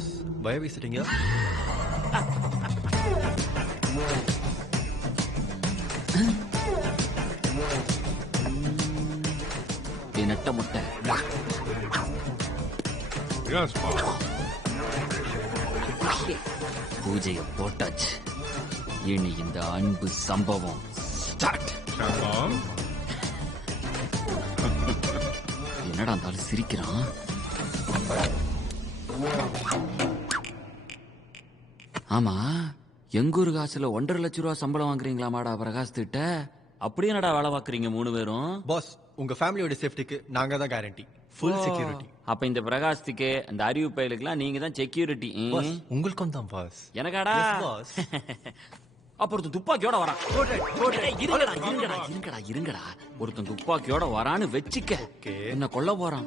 boss. Why are we sitting here? நட்ட முட்டை. Yes, boss. பூஜையை போட்டாச்சு. இனி இந்த அன்பு சம்பவம் ஸ்டார்ட். என்னடா இருந்தாலும் சிரிக்கிறான். ஆமா, எங்கூர் காசுல 1.5 லட்சம் ரூபா சம்பளம் வாங்குறீங்களாமாடா பிரகாஷ் திட்ட? அப்படியே என்னடா வேலை பாக்குறீங்க 3 பேரும்? பாஸ், உங்க ஃபேமிலியோட சேஃப்டிக்கு நாங்க தான் கேரண்டி. Full security. அப்ப இந்த பிரகாஷ்துக்கு அந்த அறிவு பயிலுக்குலாம் நீங்க தான் செக்யூரிட்டி. உங்களுக்கும் தான் பாஸ். எனக்காடா? அப்ப ஒருத்தன் துப்பாக்கியோட வரான். இருங்கடா. ஒருத்தன் துப்பாக்கியோட வரான்னு வச்சுக்க. என்ன கொல்ல போறான்,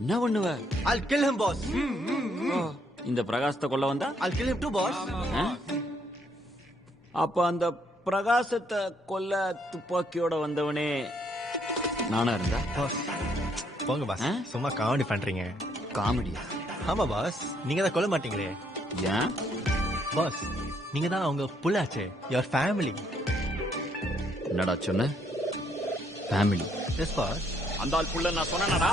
என்ன பண்ணுவ? I'll kill him, boss. இந்த பிரகாசத்தை கொல்ல வந்தா? I'll kill him too, boss. அப்ப அந்த பிரகாசத்தை கொல்ல துப்பாக்கியோட வந்தவனே நானா இருந்தா? பாஸ், போங்க பாஸ். சும்மா காமெடி பண்றீங்க. காமெடியா? ஆமா பாஸ், நீங்க தான் கொல்ல மாட்டீங்களே. ஏன் பாஸ்? நீங்க தான் அவங்க புள்ளாச்சே. Your family. என்னடா சொன்ன? ஃபேமிலி? Yes boss. அந்த ஆள் புள்ள நான் சொன்னேனடா.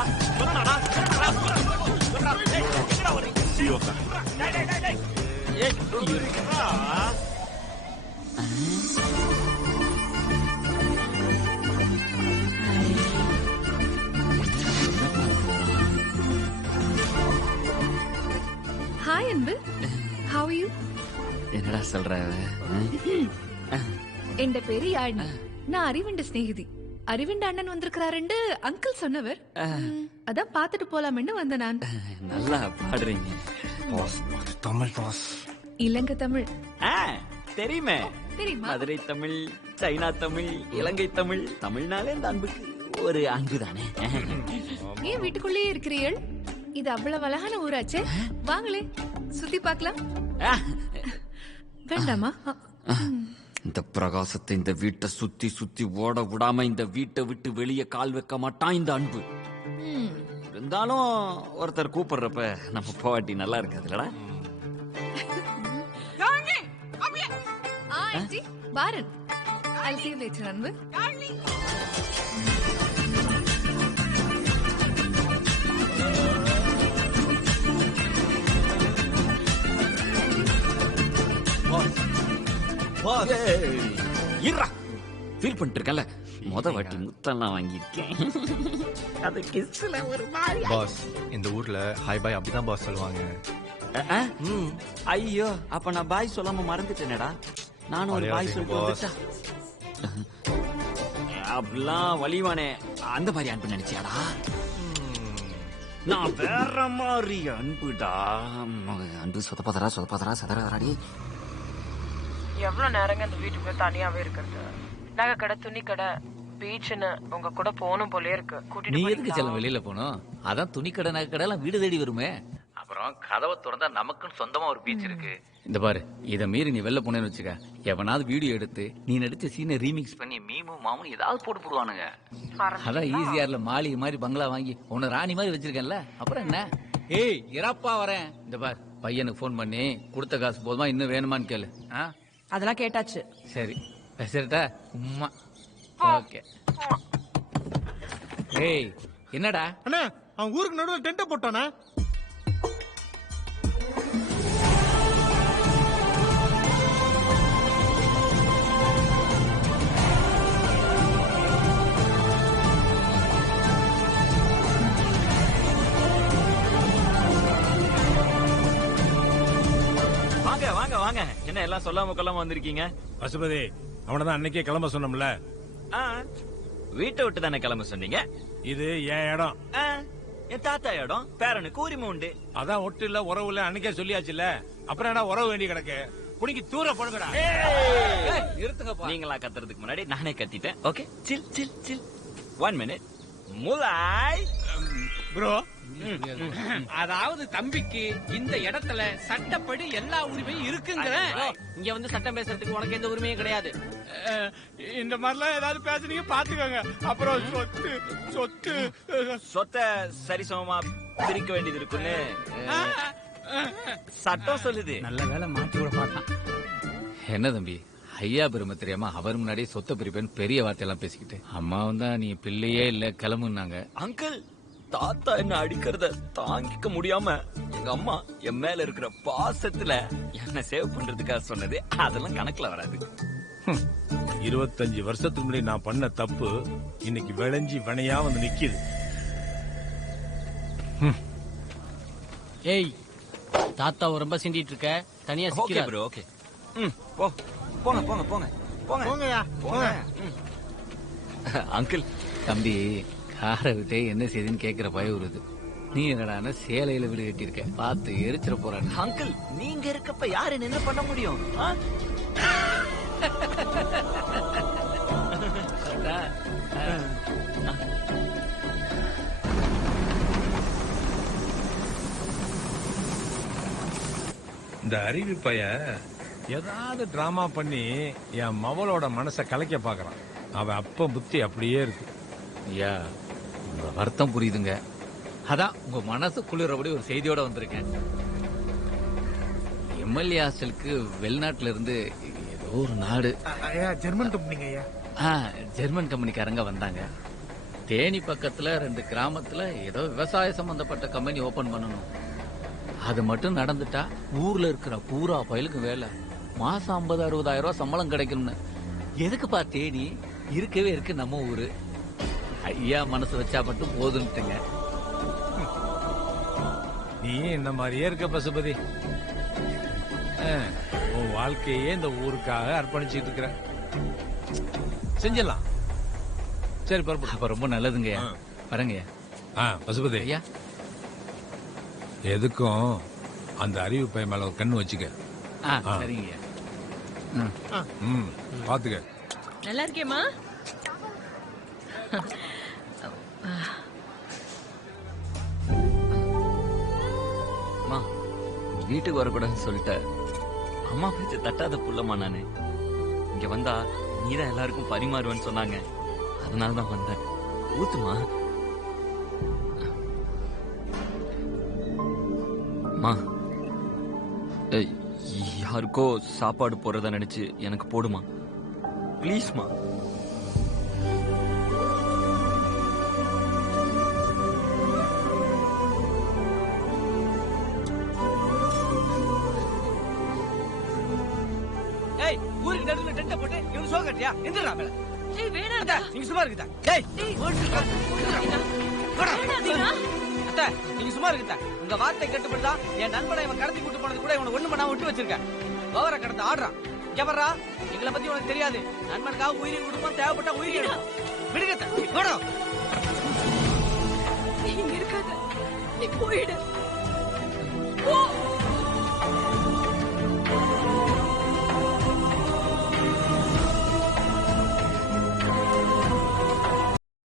Hi Anbu, how are you? என்னடா சொல்ற? என் பேரு யாழினி. நான் அறிவண்ட ஸ்நேகிதி. அறிவண்ட அண்ணன் வந்திருக்கிறாருண்டு அங்கிள் சொன்னவர். அதான் பாத்துட்டு போலாம்னு வந்த நான். நல்லா பாடுறீங்க. தமிழ் பாஸ். இலங்கை தமிழ் தெரியுமே. தெரியுமா? மதுரை தமிழ், சைனா தமிழ், இலங்கை தமிழ். தமிழ்னாலே இந்த அன்புக்கு ஒரு அன்பு தானே. ஏன் வீட்டுக்குள்ளேயே இருக்கிறீர்கள்? இது அவ்வளவு அழகான ஊராச்சே. வாங்களே சுத்தி பார்க்கலாம். வேண்டாமா? இந்த பிரகாசத்தை இந்த வீட்டை சுத்தி சுத்தி ஓட விடாம இந்த வீட்டை விட்டு வெளியே கால் வைக்க மாட்டான் இந்த அன்பு. இருந்தாலும் ஒருத்தர் கூப்பிடுறப்ப நம்ம போவாட்டி நல்லா இருக்காதுல்லடா. பாரன், I'll see you later, அன்பு. ஃபீல் பண்ணிட்டு இருக்கல, முத வாட்டி முத்தெல்லாம் வாங்கியிருக்கேன். அது கிஸ்ல ஒரு மாதிரி. பாஸ், இந்த ஊர்ல ஹாய் பாய் அப்படிதான் பாஸ் சொல்லுவாங்க. ஐயோ, அப்ப நான் பாய் சொல்லாம மறந்துட்டேனடா. நானும் ஒரு பாய் சொல்லிட்டு வந்துட்டா. அப்படிலாம் வலிவானே அந்த மாதிரி அன்பு நினைச்சியாடா? நான் வேற மாதிரி அன்புடா. அன்பு சொதப்பதரா சதறாடி. எவ்வளவு நேரங்க அந்த வீட்டுக்குள்ள தனியாவே இருக்கிறது? நகை கடை, துணி கடை, பீச்னு உங்க கூட போகணும் போலே இருக்கு. நீ எதுக்கு செல்லம் வெளியில போனோம்? அதான் துணி கடை, நகை கடை எல்லாம் வீடு தேடி வருமே. அப்புறம் கதவை திறந்தா நமக்குன்னு சொந்தமா ஒரு பீச் இருக்கு. இந்த பாரு, இத மீறி நீ வெளில போனேன்னு வச்சுக்க, எவனாவது வீடியோ எடுத்து நீ நடிச்ச சீனை ரீமிக்ஸ் பண்ணி மீமும் மாமும் ஏதாவது போட்டு போடுவானுங்க. அதான் ஈஸியார்ல மாளிகை மாதிரி பங்களா வாங்கி உன்னை ராணி மாதிரி வச்சிருக்கேன்ல, அப்புறம் என்ன? ஏய் இறப்பா வரேன். இந்த பார், பையனுக்கு போன் பண்ணி கொடுத்த காசு போதுமா இன்னும் வேணுமான்னு கேளு. அதெல்லாம் கேட்டாச்சு. சரி பேசுறட்டா? உம்மா. ஓகே. ஏய் என்னடா அண்ணா, அவன் ஊருக்கு நடுவில் டென்ட் போட்டானே. வாங்க. என்ன எல்லாம் சொல்லாம கொள்ளாம வந்திருக்கீங்க? பசுபதி, அவனதான் அன்னைக்கே கிளம்ப சொன்னோம்ல. வீட்டை விட்டு தானே கிளம்ப சொன்னீங்க? இது என் இடம். என் தாத்தா இடம். பேரனுக்கு உரிமை உண்டு. அதான் ஒட்டு இல்ல உறவு இல்ல அன்னைக்கே சொல்லியாச்சுல்ல. அப்புறம் என்ன உறவு வேண்டி கிடக்கு? புடிக்கி தூர போடுங்கடா. நிறுத்துங்க. நீங்களா கத்துறதுக்கு முன்னாடி நானே கத்திட்டேன். ஓகே, சில் சில் சில். 1 minute. முலாய் ப்ரோ. அதாவது தம்பிக்கு இந்த இடத்துல சட்டப்படி எல்லா உரிமையும் இருக்குங்கிற. இங்க வந்து சட்டம் பேசுறதுக்கு உனக்கு எந்த உரிமையும் கிடையாது. இந்த மாதிரிலாம் ஏதாவது பேசுனீங்க பாத்துக்கோங்க. அப்புறம் சொத்தை சரிசமமா பிரிக்க வேண்டியது இருக்குன்னு சட்டம் சொல்லுது. நல்ல வேலை மாட்டி கூட பார்த்தான். என்ன தம்பி, ஐயா பெருமை தெரியாம அவர் முன்னாடியே சொத்த பிரிப்பேன் பெரிய வார்த்தையெல்லாம் பேசிக்கிட்டு அம்மாவும் தான் நீ பிள்ளையே இல்ல கிளம்புனாங்க. அங்கிள், தாத்தா என்ன அடிக்கிறத தாங்கிக்க முடியாம எங்க அம்மா என் மேல இருக்கிற பாசத்துல என்ன சேவ் பண்றதுக்காக சொன்னது. அதெல்லாம் கணக்குல வராது. 25 வருஷத்துக்கு முன்னாடி நான் பண்ண தப்பு இன்னைக்கு விளைஞ்சி வினையா வந்து நிக்குது. ஏய், தாத்தாவை ரொம்ப சிண்டிட்டு இருக்க, தனியா ஓகே சிக்கிறாரு. Bro, okay. போங்க போங்க போங்க போங்க போங்கயா போங்க. அங்கிள், தம்பி, காரை விட்டு என்ன செய்துன்னு கேக்குற பயம் வருது. நீ என்னடான சேலையில வீடு கட்டியிருக்க, பார்த்து எரிச்சிட போறான். அங்கிள், நீங்க இருக்கப்ப யாரு என்ன பண்ண முடியும்? இந்த அறிவு பையன் ஏதாவது டிராமா பண்ணி என் மவளோட மனசை கலைக்க பாக்குறான். அவன் அப்ப புத்தி அப்படியே இருக்கு. ஐயா, உங்க வருத்தம் புரியுதுங்க. அதான் உங்க மனசு குளிரபடி ஒரு செய்தியோட வந்திருக்கேன். எம்எல்ஏ ஹாஸ்டலுக்கு வெளிநாட்டுல இருந்து ஏதோ ஒரு நாடு, ஜெர்மன் கம்பெனிங்க ஐயா. ஜெர்மன் கம்பெனிக்காரங்க வந்தாங்க. தேனி பக்கத்துல 2 கிராமத்துல ஏதோ விவசாய சம்பந்தப்பட்ட கம்பெனி ஓபன் பண்ணணும். அது மட்டும் நடந்துட்டா ஊர்ல இருக்கிற பூரா பயலுக்கு வேலை, மாசம் 50-60 ரூபாய் சம்பளம் கிடைக்கும்னு. எதுக்குப்பா தேனி, இருக்கவே இருக்கு நம்ம ஊரு. ஐயா மனசு வச்சா மட்டும் போதுன்ட்டுங்க. நீ என்ன மாதிரியே இருக்க பசுபதி. உன் வாழ்க்கையே இந்த ஊருக்காக அர்ப்பணிச்சிட்டு இருக்கிற. செஞ்சிடலாம். சரி பரப்பு. அப்ப ரொம்ப நல்லதுங்க. வரங்க பசுபதி ஐயா. எதுக்கும் அந்த அறிவு பையன் மேல ஒரு கண்ணு வச்சுக்க. சரிங்க. பாத்துக்க. நல்லா இருக்கேம்மா. அம்மா, வீட்டுக்கு வரக்கூடாதுன்னு சொல்லிட்ட. அம்மா பேச்சு தட்டாத புள்ளம்மா நானு. இங்க வந்தா நீதான் எல்லாருக்கும் பரிமாறுவேன்னு சொன்னாங்க. அதனாலதான் வந்தேன். ஊத்துமா. அம்மா, யாருக்கோ சாப்பாடு போறத நினைச்சு எனக்கு போடுமா, ப்ளீஸ்மா. ஏய், ஊருக்கு நடுவுல டென்ட் போட்டு இவனு சோ கட்டியா? எந்திரா மேல. ஏய் வேணாடா. நீங்க சும்மா இருக்குதா? டேய், வேணாடா. அத்தை, நீங்க சும்மா இருக்குதா? உங்க வார்த்தை கட்டுப்படுதா? என் நண்பனை இவன் கடத்தி கூட்டு போனது கூட இவனை ஒண்ணு பண்ணாம விட்டு வச்சிருக்கேன். ஓவர கடத்த ஆடுறான். எவரா? எங்களை பத்தி உனக்கு தெரியாது. நண்பனுக்காக உயிரை கொடுப்போம், தேவைப்பட்டா உயிரை எடுப்போம். விடுங்க, இங்க இருக்காத, நீ போயிடு.